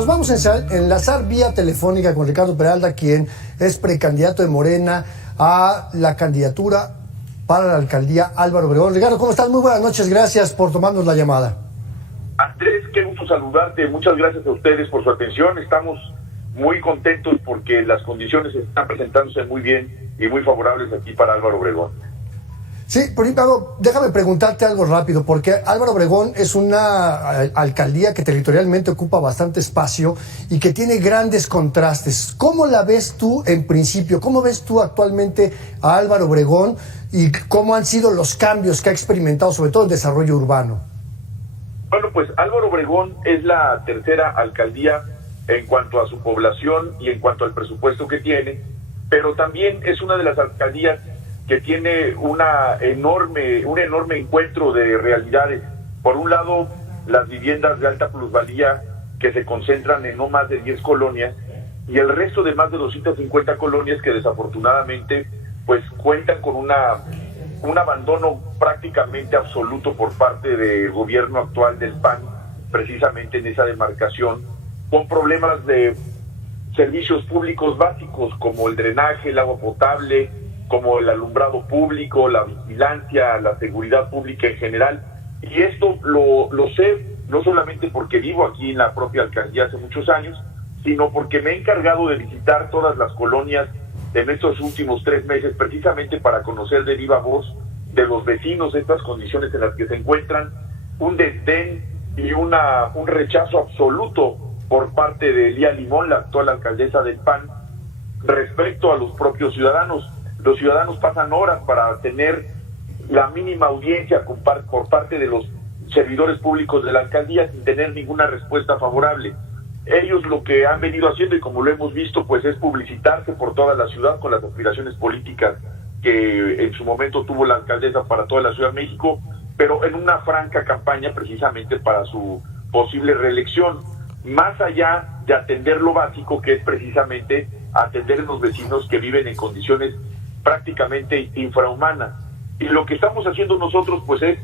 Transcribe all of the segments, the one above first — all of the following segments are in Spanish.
Nos vamos a enlazar vía telefónica con Ricardo Peralta, quien es precandidato de Morena a la candidatura para la alcaldía Álvaro Obregón. Ricardo, ¿cómo estás? Muy buenas noches, gracias por tomarnos la llamada. Andrés, qué gusto saludarte, muchas gracias a ustedes por su atención. Estamos muy contentos porque las condiciones están presentándose muy bien y muy favorables aquí para Álvaro Obregón. Sí, pero déjame preguntarte algo rápido, porque Álvaro Obregón es una alcaldía que territorialmente ocupa bastante espacio y que tiene grandes contrastes. ¿Cómo la ves tú en principio? ¿Cómo ves tú actualmente a Álvaro Obregón y cómo han sido los cambios que ha experimentado, sobre todo el desarrollo urbano? Bueno, pues Álvaro Obregón es la tercera alcaldía en cuanto a su población y en cuanto al presupuesto que tiene, pero también es una de las alcaldías que tiene un enorme encuentro de realidades. Por un lado, las viviendas de alta plusvalía que se concentran en no más de 10 colonias y el resto de más de 250 colonias que desafortunadamente pues cuentan con un abandono prácticamente absoluto por parte del gobierno actual del PAN, precisamente en esa demarcación, con problemas de servicios públicos básicos como el drenaje, el agua potable, como el alumbrado público, la vigilancia, la seguridad pública en general. Y esto lo sé no solamente porque vivo aquí en la propia alcaldía hace muchos años, sino porque me he encargado de visitar todas las colonias en estos últimos 3 meses, precisamente para conocer de viva voz de los vecinos estas condiciones en las que se encuentran, un desdén y un rechazo absoluto por parte de Lía Limón, la actual alcaldesa del PAN, respecto a los propios ciudadanos. Los ciudadanos pasan horas para tener la mínima audiencia por parte de los servidores públicos de la alcaldía sin tener ninguna respuesta favorable. Ellos lo que han venido haciendo, y como lo hemos visto, pues es publicitarse por toda la ciudad con las aspiraciones políticas que en su momento tuvo la alcaldesa para toda la Ciudad de México, pero en una franca campaña precisamente para su posible reelección, más allá de atender lo básico, que es precisamente atender a los vecinos que viven en condiciones prácticamente infrahumana. Y lo que estamos haciendo nosotros pues es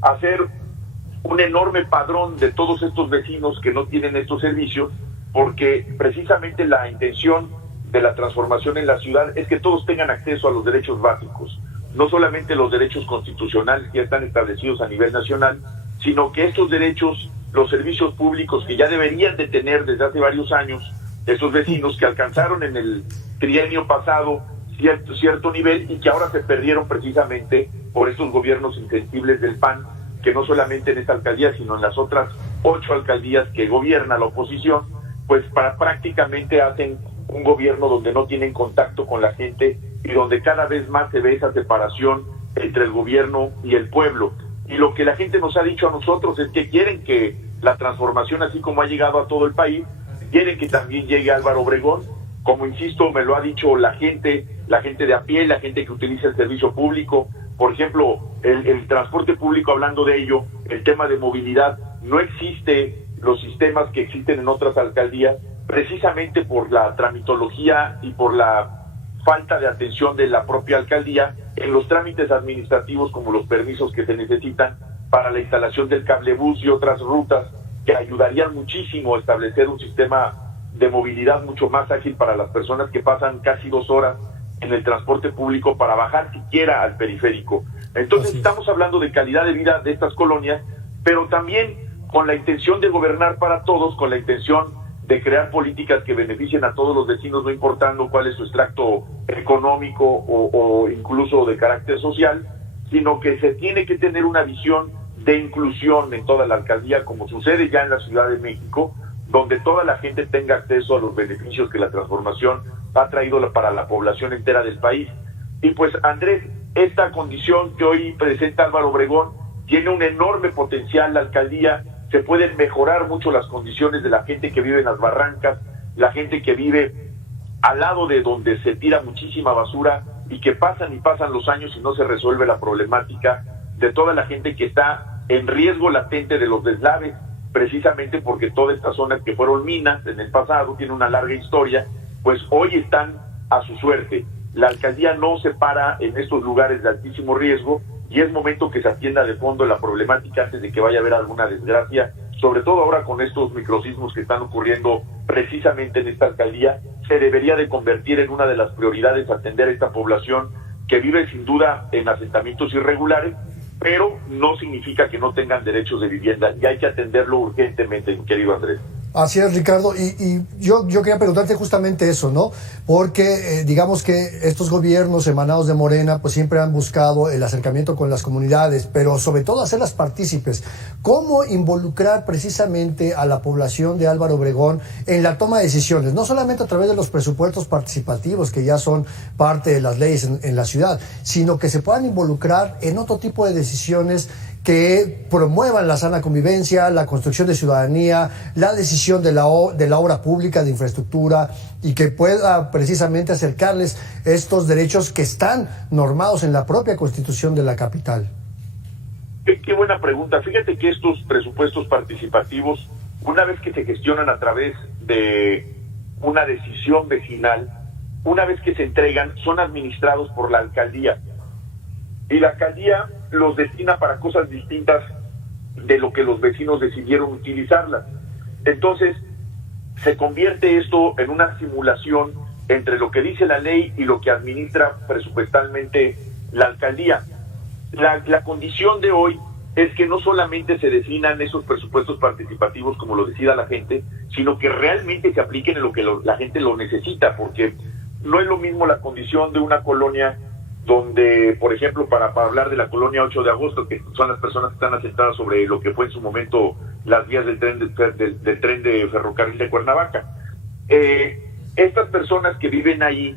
hacer un enorme padrón de todos estos vecinos que no tienen estos servicios, porque precisamente la intención de la transformación en la ciudad es que todos tengan acceso a los derechos básicos, no solamente los derechos constitucionales que ya están establecidos a nivel nacional, sino que estos derechos, los servicios públicos que ya deberían de tener desde hace varios años esos vecinos que alcanzaron en el trienio pasado cierto nivel y que ahora se perdieron precisamente por estos gobiernos insensibles del PAN, que no solamente en esta alcaldía, sino en las otras 8 alcaldías que gobierna la oposición, pues prácticamente hacen un gobierno donde no tienen contacto con la gente y donde cada vez más se ve esa separación entre el gobierno y el pueblo. Y lo que la gente nos ha dicho a nosotros es que quieren que la transformación, así como ha llegado a todo el país, quieren que también llegue a Álvaro Obregón. Como insisto, me lo ha dicho la gente de a pie, la gente que utiliza el servicio público. Por ejemplo, el transporte público, hablando de ello, el tema de movilidad, no existe los sistemas que existen en otras alcaldías, precisamente por la tramitología y por la falta de atención de la propia alcaldía en los trámites administrativos, como los permisos que se necesitan para la instalación del cablebús y otras rutas que ayudarían muchísimo a establecer un sistema de movilidad mucho más ágil para las personas que pasan casi 2 horas en el transporte público para bajar siquiera al periférico. Entonces estamos hablando de calidad de vida de estas colonias, pero también con la intención de gobernar para todos, con la intención de crear políticas que beneficien a todos los vecinos, no importando cuál es su extracto económico o incluso de carácter social, sino que se tiene que tener una visión de inclusión en toda la alcaldía, como sucede ya en la Ciudad de México, donde toda la gente tenga acceso a los beneficios que la transformación ha traído para la población entera del país. Y pues, Andrés, esta condición que hoy presenta Álvaro Obregón tiene un enorme potencial. La alcaldía, se pueden mejorar mucho las condiciones de la gente que vive en las barrancas, la gente que vive al lado de donde se tira muchísima basura y que pasan y pasan los años y no se resuelve la problemática de toda la gente que está en riesgo latente de los deslaves, precisamente porque todas estas zonas que fueron minas en el pasado, tienen una larga historia, pues hoy están a su suerte. La alcaldía no se para en estos lugares de altísimo riesgo y es momento que se atienda de fondo la problemática antes de que vaya a haber alguna desgracia sobre todo ahora con estos microsismos que están ocurriendo precisamente en esta alcaldía, se debería de convertir en una de las prioridades atender a esta población que vive sin duda en asentamientos irregulares, pero no significa que no tengan derechos de vivienda y hay que atenderlo urgentemente, mi querido Andrés. Así es, Ricardo, y yo quería preguntarte justamente eso, ¿no? Porque digamos que estos gobiernos emanados de Morena pues siempre han buscado el acercamiento con las comunidades, pero sobre todo hacerlas partícipes. ¿Cómo involucrar precisamente a la población de Álvaro Obregón en la toma de decisiones? No solamente a través de los presupuestos participativos que ya son parte de las leyes en la ciudad, sino que se puedan involucrar en otro tipo de decisiones que promuevan la sana convivencia, la construcción de ciudadanía, la decisión de la obra pública, de infraestructura, y que pueda precisamente acercarles estos derechos que están normados en la propia Constitución de la capital. Qué buena pregunta. Fíjate que estos presupuestos participativos, una vez que se gestionan a través de una decisión vecinal, una vez que se entregan, son administrados por la alcaldía. Y la alcaldía los destina para cosas distintas de lo que los vecinos decidieron utilizarlas. Entonces, se convierte esto en una simulación entre lo que dice la ley y lo que administra presupuestalmente la alcaldía. La condición de hoy es que no solamente se definan esos presupuestos participativos como lo decida la gente, sino que realmente se apliquen en lo que la gente lo necesita, porque no es lo mismo la condición de una colonia donde, por ejemplo, para hablar de la colonia 8 de agosto, que son las personas que están asentadas sobre lo que fue en su momento las vías del tren de ferrocarril de Cuernavaca. Estas personas que viven ahí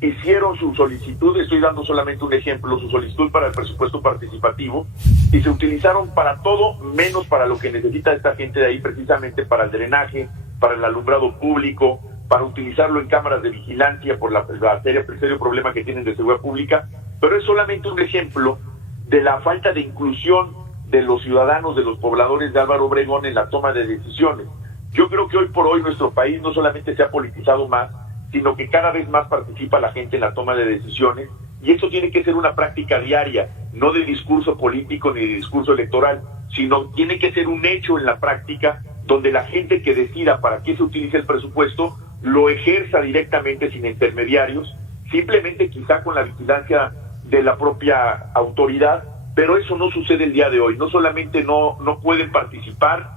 hicieron su solicitud, estoy dando solamente un ejemplo, su solicitud para el presupuesto participativo, y se utilizaron para todo menos para lo que necesita esta gente de ahí, precisamente para el drenaje, para el alumbrado público, para utilizarlo en cámaras de vigilancia por el serio problema que tienen de seguridad pública, pero es solamente un ejemplo de la falta de inclusión de los ciudadanos, de los pobladores de Álvaro Obregón en la toma de decisiones. Yo creo que hoy por hoy nuestro país no solamente se ha politizado más, sino que cada vez más participa la gente en la toma de decisiones, y eso tiene que ser una práctica diaria, no de discurso político ni de discurso electoral, sino tiene que ser un hecho en la práctica, donde la gente que decida para qué se utiliza el presupuesto lo ejerza directamente sin intermediarios, simplemente quizá con la vigilancia de la propia autoridad, pero eso no sucede el día de hoy. No solamente no pueden participar,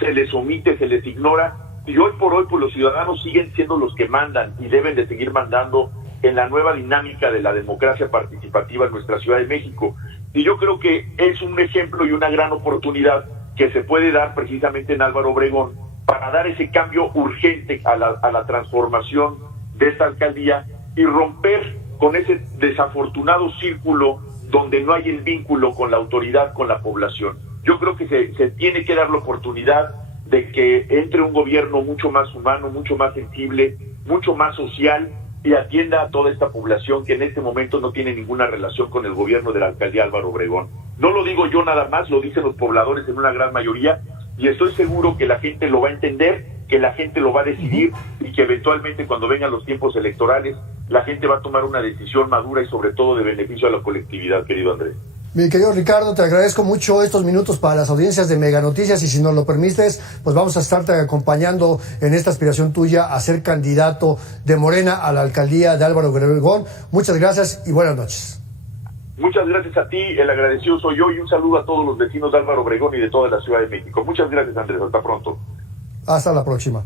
se les omite, se les ignora, y hoy por hoy pues los ciudadanos siguen siendo los que mandan y deben de seguir mandando en la nueva dinámica de la democracia participativa en nuestra Ciudad de México. Y yo creo que es un ejemplo y una gran oportunidad que se puede dar precisamente en Álvaro Obregón para dar ese cambio urgente a la transformación de esta alcaldía y romper con ese desafortunado círculo donde no hay el vínculo con la autoridad, con la población. Yo creo que se tiene que dar la oportunidad de que entre un gobierno mucho más humano, mucho más sensible, mucho más social, y atienda a toda esta población que en este momento no tiene ninguna relación con el gobierno de la alcaldía Álvaro Obregón. No lo digo yo nada más, lo dicen los pobladores en una gran mayoría, y estoy seguro que la gente lo va a entender, que la gente lo va a decidir, y que eventualmente cuando vengan los tiempos electorales la gente va a tomar una decisión madura y sobre todo de beneficio a la colectividad, querido Andrés. Mi querido Ricardo, te agradezco mucho estos minutos para las audiencias de Mega Noticias, y si nos lo permites, pues vamos a estarte acompañando en esta aspiración tuya a ser candidato de Morena a la alcaldía de Álvaro Obregón. Muchas gracias y buenas noches. Muchas gracias a ti, el agradecido soy yo, y un saludo a todos los vecinos de Álvaro Obregón y de toda la Ciudad de México. Muchas gracias, Andrés, hasta pronto. Hasta la próxima.